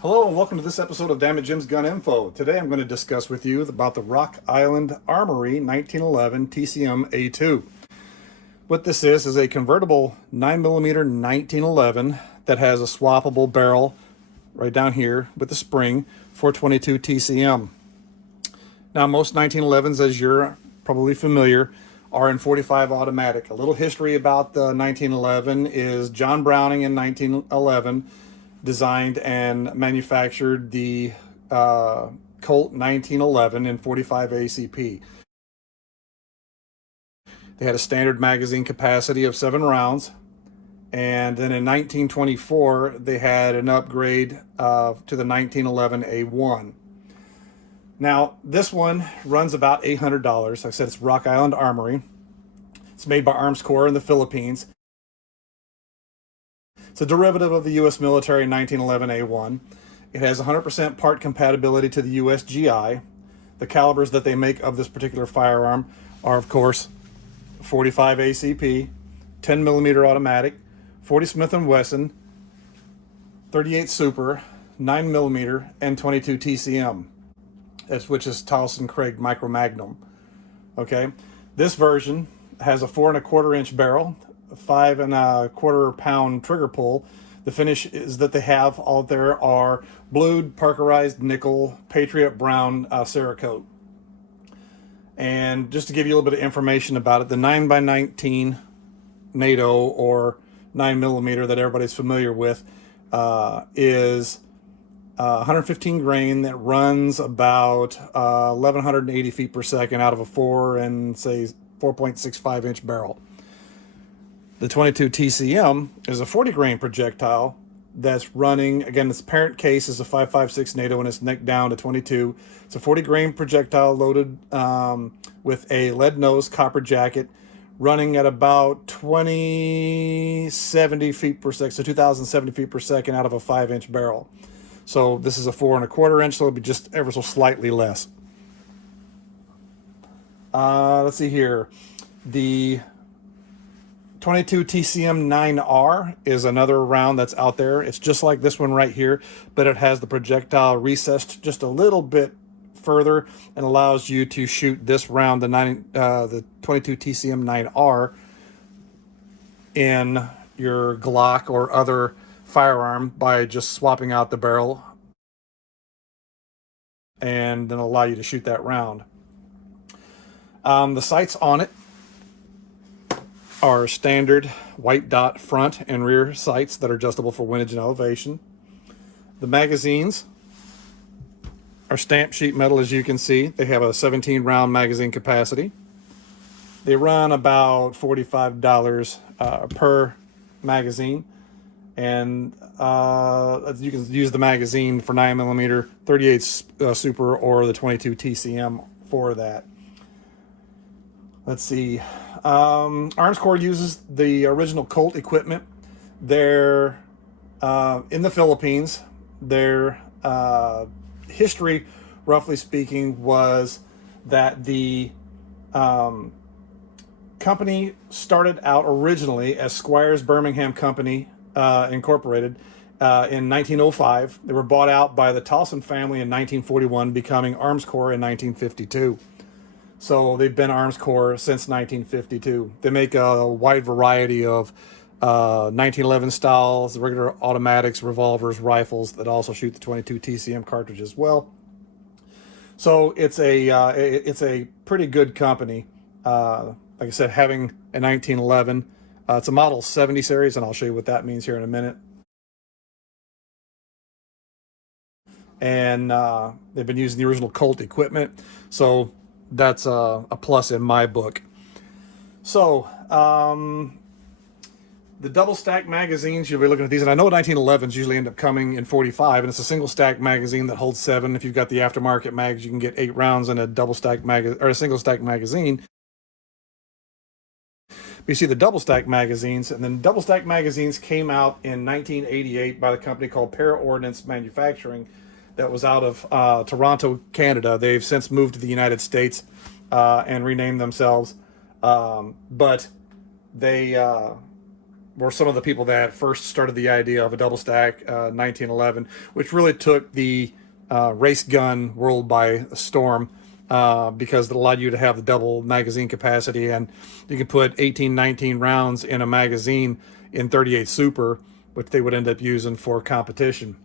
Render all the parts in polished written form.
Hello and welcome to this episode of Dammit Jim's Gun Info. Today I'm going to discuss with you about the Rock Island Armory 1911 TCM A2. What this is a convertible 9mm 1911 that has a swappable barrel right down here with the spring for 22 TCM. Now most 1911s, as you're probably familiar, are in 45 automatic. A little history about the 1911 is John Browning in 1911 designed and manufactured the Colt 1911 in 45 ACP. They had a standard magazine capacity of 7 rounds, and then in 1924 they had an upgrade to the 1911 A1. Now this one runs about $800. Like I said, it's Rock Island Armory. It's made by Armscor in the Philippines. It's a derivative of the U.S. military 1911 A1. It has 100% part compatibility to the U.S. GI. The calibers that they make of this particular firearm are, of course, 45 ACP, 10mm automatic, 40 Smith & Wesson, 38 Super, 9mm, and 22 TCM, which is Tuason Craig MicroMagnum. Okay, this version has a 4 1/4 inch barrel, 5 1/4 pound trigger pull. The finish is that they have out there are blued, parkerized nickel, Patriot brown Cerakote. And just to give you a little bit of information about it, the 9x19 NATO or 9mm that everybody's familiar with is 115 grain that runs about 1180 feet per second out of a 4.65 inch barrel. The 22 TCM is a 40 grain projectile that's running, again, its parent case is a 5.56 NATO and it's neck down to 22. It's a 40 grain projectile loaded with a lead nose copper jacket running at about 2070 feet per second, so 2070 feet per second out of a 5-inch barrel. So this is a 4 1/4 inch, so it'll be just ever so slightly less. Let's see here. The 22 TCM 9R is another round that's out there. It's just like this one right here, but it has the projectile recessed just a little bit further and allows you to shoot this round, the 22 TCM 9R, in your Glock or other firearm by just swapping out the barrel, and then allow you to shoot that round. The sights on it are standard white dot front and rear sights that are adjustable for windage and elevation. The magazines are stamped sheet metal, as you can see. They have a 17 round magazine capacity. They run about $45 per magazine, and you can use the magazine for 9mm, 38 Super, or the 22 TCM for that. Let's see. Armscor uses the original Colt equipment. They're in the Philippines. Their history, roughly speaking, was that the company started out originally as Squires Birmingham Company Incorporated in 1905. They were bought out by the Tuason family in 1941, becoming Armscor in 1952. So they've been Armscor since 1952. They make a wide variety of 1911 styles, regular automatics, revolvers, rifles that also shoot the 22 TCM cartridge as well. So it's a pretty good company. Like I said, having a 1911, it's a model 70 series, and I'll show you what that means here in a minute. And they've been using the original Colt equipment, so that's a plus in my book. So the double stack magazines, you'll be looking at these, and I know 1911s usually end up coming in 45, and it's a single stack magazine that holds 7. If you've got the aftermarket mags, you can get 8 rounds in a double stack or a single stack magazine. But you see the double stack magazines, and then double stack magazines came out in 1988 by the company called Para Ordnance Manufacturing, that was out of Toronto, Canada. They've since moved to the United States and renamed themselves. But they were some of the people that first started the idea of a double stack 1911, which really took the race gun world by storm, because it allowed you to have the double magazine capacity, and you could put 18, 19 rounds in a magazine in 38 Super, which they would end up using for competition.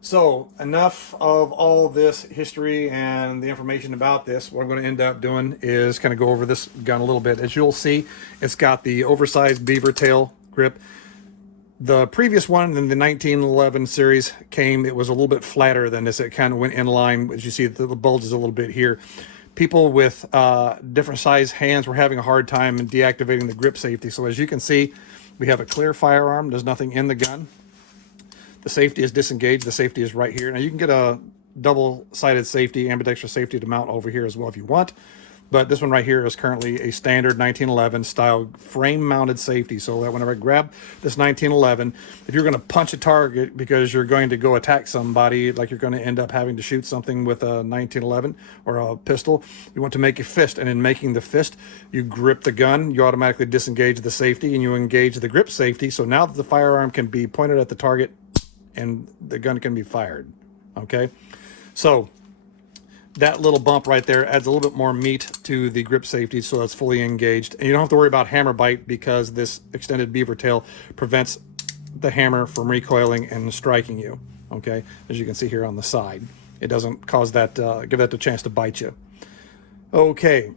So enough of all this history and the information about this. What I'm going to end up doing is kind of go over this gun a little bit. As you'll see, it's got the oversized beaver tail grip. The previous one in the 1911 series it was a little bit flatter than this. It kind of went in line. As you see, the bulge is a little bit here. People with different size hands were having a hard time in deactivating the grip safety. So as you can see, we have a clear firearm. There's nothing in the gun. The safety is disengaged. The safety is right here. Now you can get a double-sided safety, ambidextrous safety to mount over here as well if you want. But this one right here is currently a standard 1911 style frame-mounted safety. So that whenever I grab this 1911, if you're going to punch a target because you're going to go attack somebody, like you're going to end up having to shoot something with a 1911 or a pistol, you want to make a fist. And in making the fist, you grip the gun, you automatically disengage the safety, and you engage the grip safety. So now that the firearm can be pointed at the target and the gun can be fired. Okay, so that little bump right there adds a little bit more meat to the grip safety, so it's fully engaged. And you don't have to worry about hammer bite because this extended beaver tail prevents the hammer from recoiling and striking you. Okay, as you can see here on the side, it doesn't cause that, give that the chance to bite you. Okay,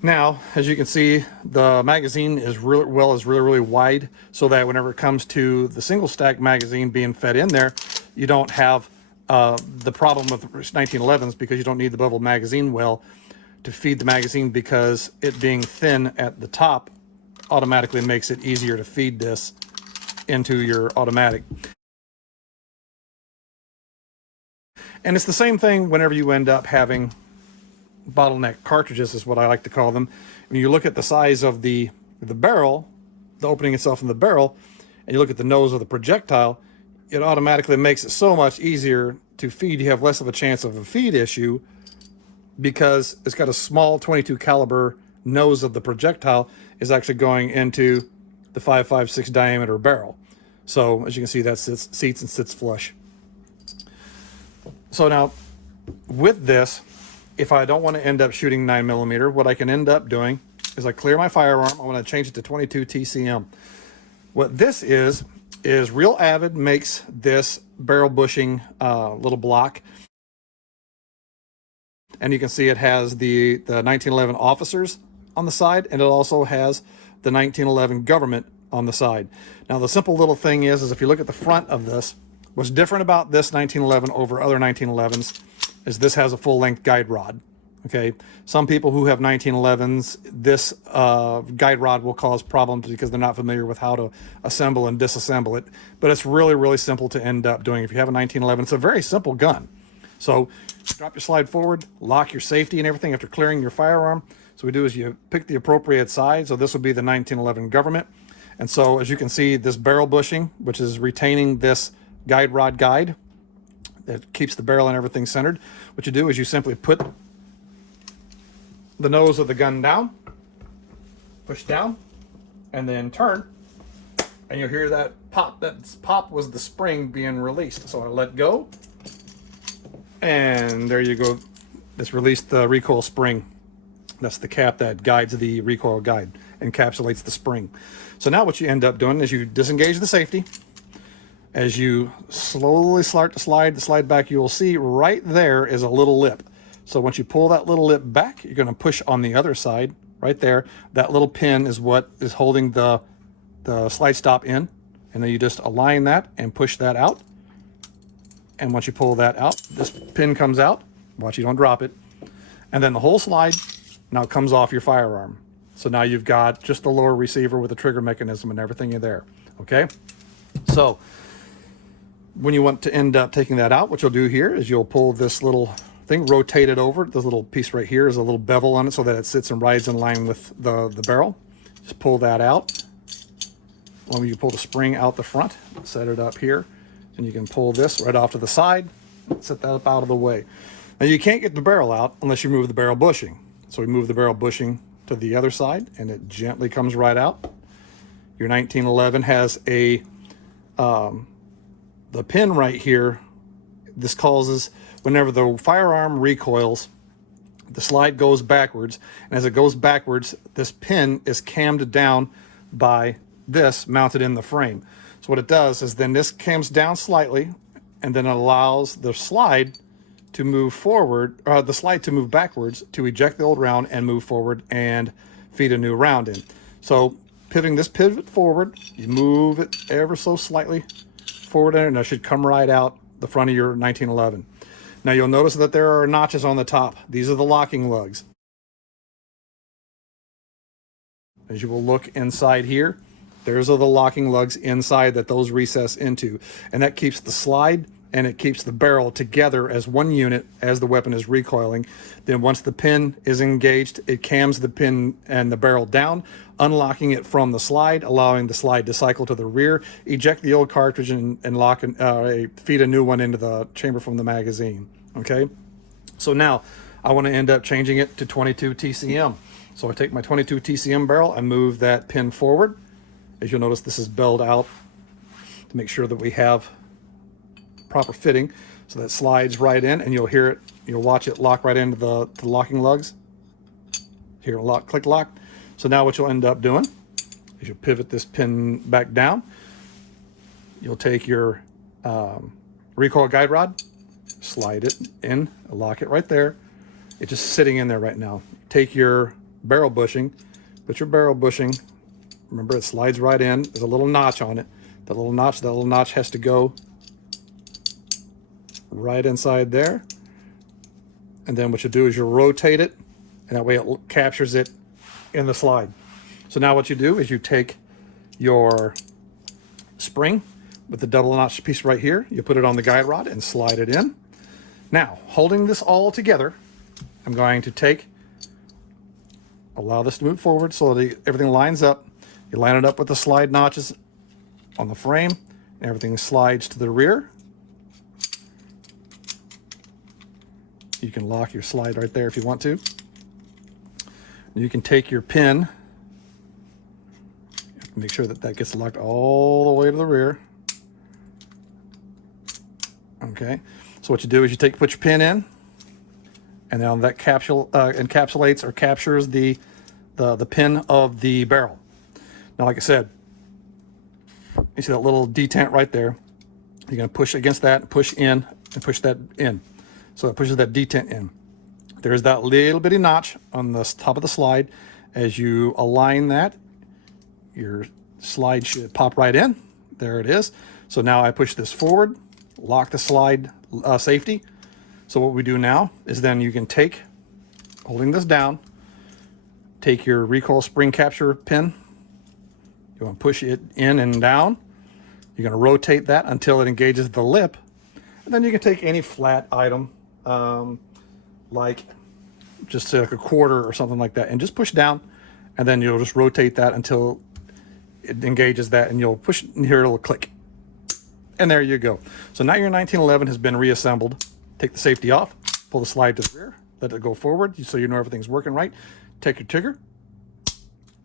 now as you can see, the magazine is really wide, so that whenever it comes to the single stack magazine being fed in there, you don't have the problem with 1911s, because you don't need the bevel magazine well to feed the magazine, because it being thin at the top automatically makes it easier to feed this into your automatic. And it's the same thing whenever you end up having bottleneck cartridges, is what I like to call them. When you look at the size of the barrel, the opening itself in the barrel, and you look at the nose of the projectile, it automatically makes it so much easier to feed. You have less of a chance of a feed issue because it's got a small 22 caliber nose of the projectile is actually going into the 5.56 diameter barrel. So as you can see, that seats and sits flush. So now with this, if I don't want to end up shooting 9mm, what I can end up doing is I clear my firearm. I want to change it to 22 TCM. What this is Real Avid makes this barrel bushing little block, and you can see it has the 1911 officers on the side, and it also has the 1911 government on the side. Now the simple little thing is if you look at the front of this, what's different about this 1911 over other 1911s is this has a full-length guide rod. Okay, some people who have 1911s, this guide rod will cause problems because they're not familiar with how to assemble and disassemble it. But it's really simple to end up doing. If you have a 1911, it's a very simple gun. So drop your slide forward, lock your safety and everything after clearing your firearm. So what we do is you pick the appropriate side. So this will be the 1911 government. And so as you can see, this barrel bushing, which is retaining this guide rod guide that keeps the barrel and everything centered. What you do is you simply put the nose of the gun down, push down, and then turn, and you'll hear that pop. That pop was the spring being released. So I let go, and there you go. This released the recoil spring. That's the cap that guides the recoil guide, encapsulates the spring. So now what you end up doing is you disengage the safety. As you slowly start to slide the slide back, you will see right there is a little lip. So once you pull that little lip back, you're going to push on the other side right there. That little pin is what is holding the slide stop in. And then you just align that and push that out. And once you pull that out, this pin comes out. Watch you don't drop it. And then the whole slide now comes off your firearm. So now you've got just the lower receiver with the trigger mechanism and everything in there. Okay? So when you want to end up taking that out, what you'll do here is you'll pull this little thing, rotate it over. This little piece right here is a little bevel on it so that it sits and rides in line with the barrel. Just pull that out. When you pull the spring out the front, set it up here, and you can pull this right off to the side, set that up out of the way. Now you can't get the barrel out unless you move the barrel bushing. So we move the barrel bushing to the other side, and it gently comes right out. Your 1911 has a the pin right here. This causes, whenever the firearm recoils, the slide goes backwards, and as it goes backwards, this pin is cammed down by this mounted in the frame. So what it does is then this cams down slightly, and then it allows the slide to move forward, or the slide to move backwards to eject the old round and move forward and feed a new round in. So pivoting this pivot forward, you move it ever so slightly forward, and it should come right out the front of your 1911. Now you'll notice that there are notches on the top. These are the locking lugs. As you will look inside here, there's are the locking lugs inside that those recess into, and that keeps the slide and it keeps the barrel together as one unit as the weapon is recoiling. Then once the pin is engaged, it cams the pin and the barrel down, unlocking it from the slide, allowing the slide to cycle to the rear, eject the old cartridge, and lock feed a new one into the chamber from the magazine. Okay, so now I want to end up changing it to 22 TCM. So I take my 22 TCM barrel and move that pin forward. As you'll notice, this is belled out to make sure that we have proper fitting, so that slides right in, and you'll hear it, you'll watch it lock right into the locking lugs. Here, lock, click, lock. So now what you'll end up doing is you'll pivot this pin back down. You'll take your recoil guide rod, slide it in, lock it right there. It's just sitting in there right now. Take your barrel bushing, put your barrel bushing, remember it slides right in. There's a little notch on it. That little notch has to go right inside there. And then what you do is you rotate it, and that way it captures it in the slide. So now what you do is you take your spring with the double notch piece right here, you put it on the guide rod and slide it in. Now, holding this all together, I'm going to allow this to move forward so that everything lines up. You line it up with the slide notches on the frame, and everything slides to the rear. You can lock your slide right there if you want to. You can take your pin, make sure that that gets locked all the way to the rear. Okay, so what you do is you put your pin in, and then that encapsulates or captures the pin of the barrel. Now, like I said, you see that little detent right there. You're going to push against that, push in, and push that in. So it pushes that detent in. There's that little bitty notch on the top of the slide. As you align that, your slide should pop right in. There it is. So now I push this forward, lock the slide safety. So what we do now is then you can take, holding this down, take your recoil spring capture pin. You want to push it in and down. You're going to rotate that until it engages the lip. And then you can take any flat item, like just like a quarter or something like that, and just push down, and then you'll just rotate that until it engages that, and you'll push and here it'll click, and there you go. So now your 1911 has been reassembled. Take the safety off, pull the slide to the rear, let it go forward so you know everything's working right. Take your trigger.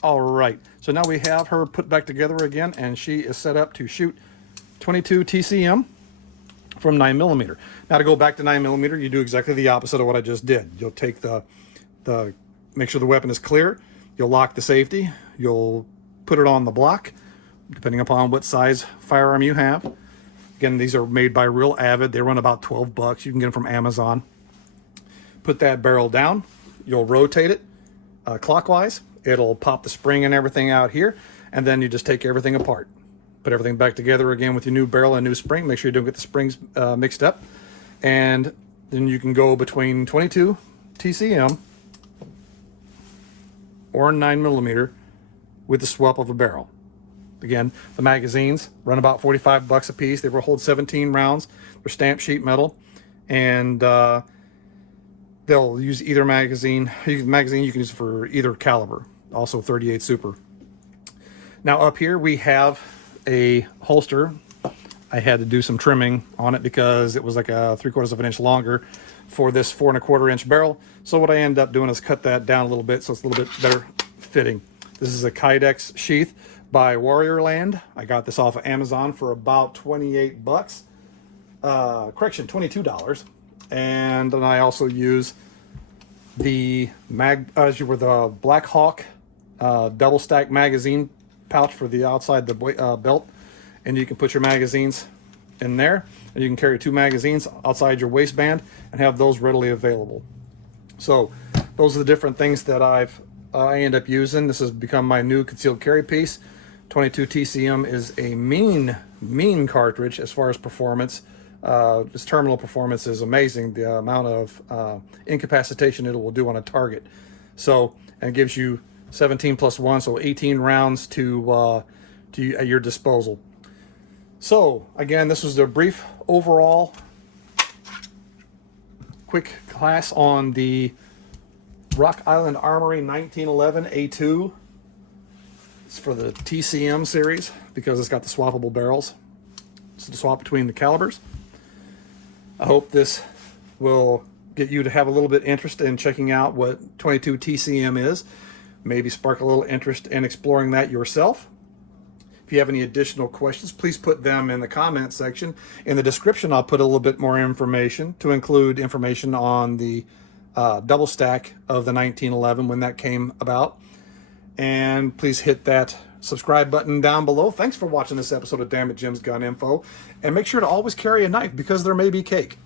All right, so now we have her put back together again, and she is set up to shoot 22 TCM from 9mm. Now to go back to 9mm, you do exactly the opposite of what I just did. You'll take make sure the weapon is clear. You'll lock the safety. You'll put it on the block, depending upon what size firearm you have. Again, these are made by Real Avid. They run about 12 bucks. You can get them from Amazon. Put that barrel down. You'll rotate it clockwise. It'll pop the spring and everything out here, and then you just take everything apart. Put everything back together again with your new barrel and new spring. Make sure you don't get the springs mixed up. And then you can go between 22 TCM or 9mm with the swap of a barrel. Again, the magazines run about 45 bucks a piece. They will hold 17 rounds. They're stamped sheet metal, and they'll use either magazine. Magazine you can use for either caliber, also 38 Super. Now up here we have a holster. I had to do some trimming on it because it was like a 3/4 of an inch longer for this 4 1/4 inch barrel. So what I ended up doing is cut that down a little bit so it's a little bit better fitting. This is a Kydex sheath by Warriorland. I got this off of Amazon for about 28 bucks. Correction, $22. And then I also use the the Black Hawk double stack magazine pouch for the outside the belt, and you can put your magazines in there, and you can carry 2 magazines outside your waistband and have those readily available. So those are the different things that I end up using. This has become my new concealed carry piece. 22 TCM is a mean cartridge as far as performance. This terminal performance is amazing. The amount of incapacitation it will do on a target. So, and it gives you 17 plus 1, so 18 rounds at your disposal. So again, this was a brief overall quick class on the Rock Island Armory 1911 A2. It's for the TCM series because it's got the swappable barrels. So to swap between the calibers. I hope this will get you to have a little bit interest in checking out what 22 TCM is. Maybe spark a little interest in exploring that yourself. If you have any additional questions, please put them in the comment section. In the description, I'll put a little bit more information to include information on the double stack of the 1911 when that came about. And please hit that subscribe button down below. Thanks for watching this episode of Dammit Jim's Gun Info. And make sure to always carry a knife because there may be cake.